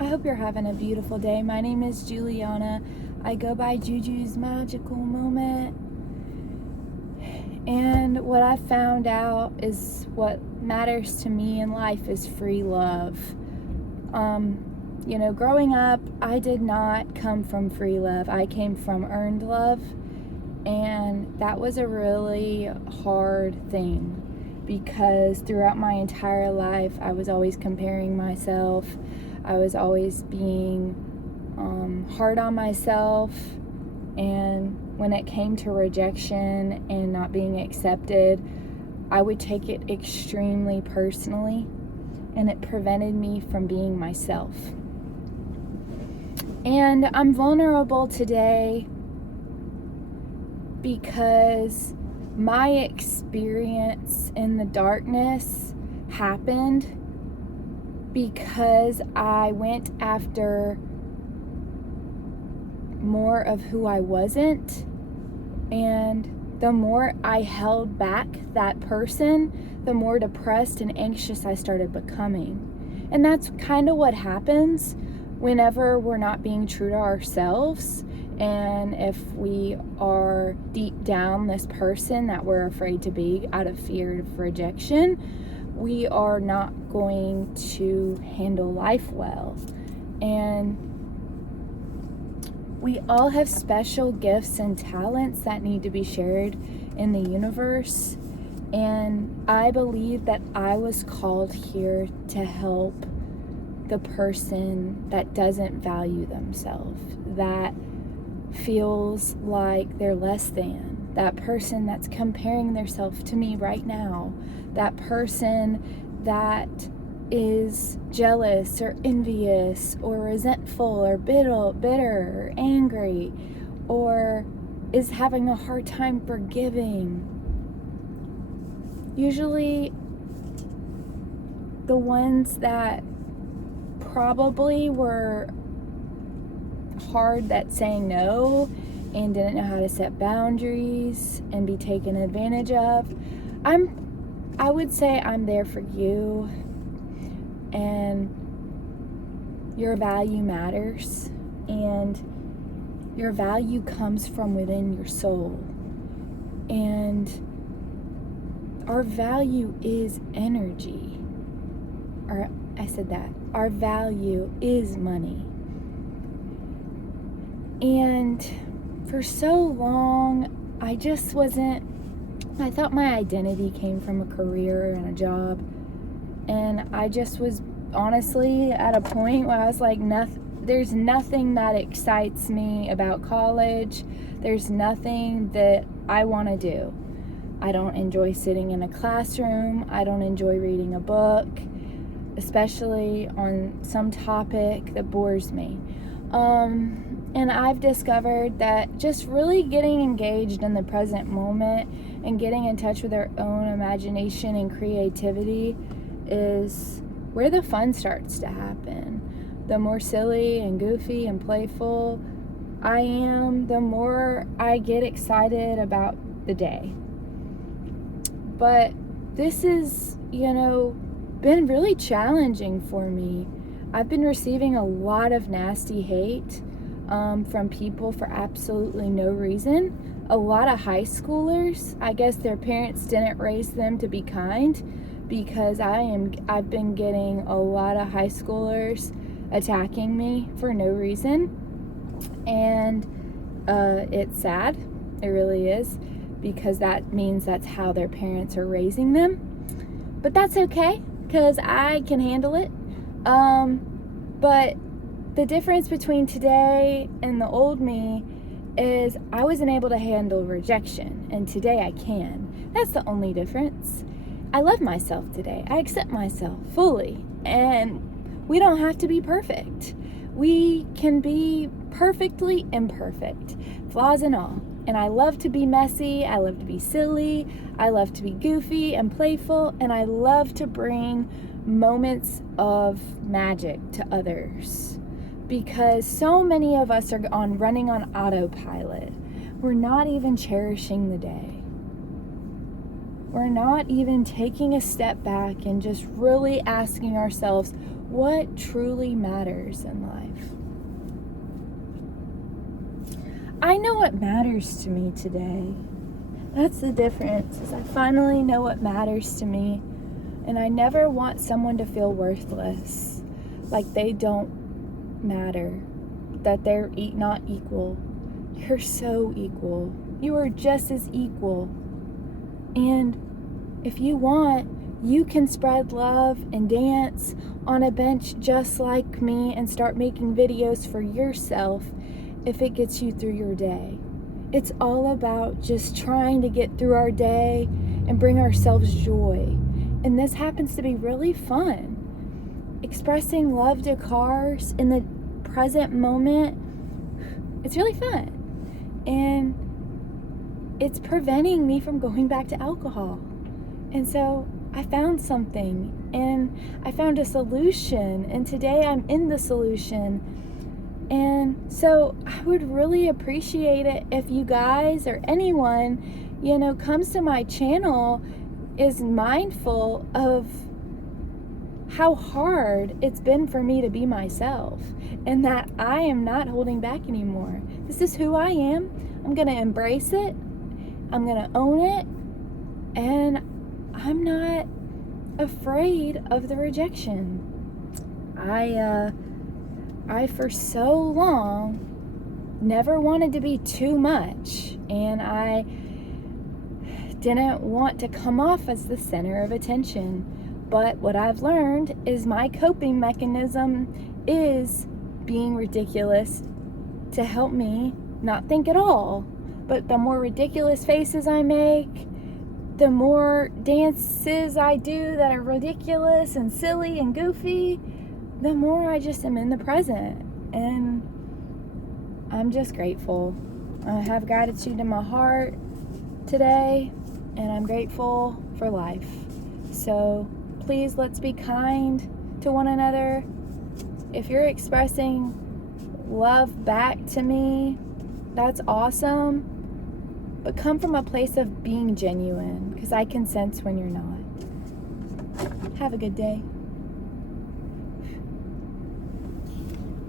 I hope you're having a beautiful day. My name is Juliana. I go by Juju's Magical Moment. And what I found out is what matters to me in life is free love. Growing up, I did not come from free love. I came from earned love. And that was a really hard thing because throughout my entire life, I was always comparing myself. I was always being hard on myself. And when it came to rejection and not being accepted, I would take it extremely personally, and it prevented me from being myself. And I'm vulnerable today because my experience in the darkness happened because I went after more of who I wasn't, and the more I held back that person, the more depressed and anxious I started becoming. And that's kind of what happens whenever we're not being true to ourselves, and if we are deep down this person that we're afraid to be out of fear of rejection, we are not going to handle life well. And we all have special gifts and talents that need to be shared in the universe. And I believe that I was called here to help the person that doesn't value themselves, that feels like they're less than, that person that's comparing themselves to me right now, that person that is jealous or envious or resentful or bitter or angry or is having a hard time forgiving. Usually the ones that probably were hard at saying no and didn't know how to set boundaries and be taken advantage of, I would say I'm there for you, and your value matters, and your value comes from within your soul, and our value is energy. Our value is money. And for so long, I thought my identity came from a career and a job. And I just was honestly at a point where I was like, there's nothing that excites me about college. There's nothing that I want to do. I don't enjoy sitting in a classroom. I don't enjoy reading a book, especially on some topic that bores me. And I've discovered that just really getting engaged in the present moment and getting in touch with our own imagination and creativity is where the fun starts to happen. The more silly and goofy and playful I am, the more I get excited about the day. But this is, been really challenging for me. I've been receiving a lot of nasty hate from people for absolutely no reason. A lot of high schoolers, I guess their parents didn't raise them to be kind, because I've been getting a lot of high schoolers attacking me for no reason. And it's sad. It really is, because that means that's how their parents are raising them. But that's okay, because I can handle it. But the difference between today and the old me is I wasn't able to handle rejection, and today I can. That's the only difference. I love myself today. I accept myself fully, and we don't have to be perfect. We can be perfectly imperfect, flaws and all. And I love to be messy, I love to be silly, I love to be goofy and playful, and I love to bring moments of magic to others. Because so many of us are running on autopilot. We're not even cherishing the day. We're not even taking a step back and just really asking ourselves, what truly matters in life. I know what matters to me today. That's the difference, is I finally know what matters to me, and I never want someone to feel worthless, like they don't matter, that they're not equal. You're so equal. You are just as equal. And if you want, you can spread love and dance on a bench just like me and start making videos for yourself if it gets you through your day. It's all about just trying to get through our day and bring ourselves joy. And this happens to be really fun. Expressing love to cars in the present moment, it's really fun. And it's preventing me from going back to alcohol. And so I found something, and I found a solution, and today I'm in the solution. And so I would really appreciate it if you guys or anyone, comes to my channel, is mindful of how hard it's been for me to be myself, and that I am not holding back anymore. This is who I am. I'm going to embrace it. I'm going to own it. And I'm not afraid of the rejection. I for so long never wanted to be too much, and I didn't want to come off as the center of attention. But what I've learned is my coping mechanism is being ridiculous to help me not think at all. But the more ridiculous faces I make, the more dances I do that are ridiculous and silly and goofy, the more I just am in the present. And I'm just grateful. I have gratitude in my heart today, and I'm grateful for life. So please, let's be kind to one another. If you're expressing love back to me, that's awesome. But come from a place of being genuine, because I can sense when you're not. Have a good day.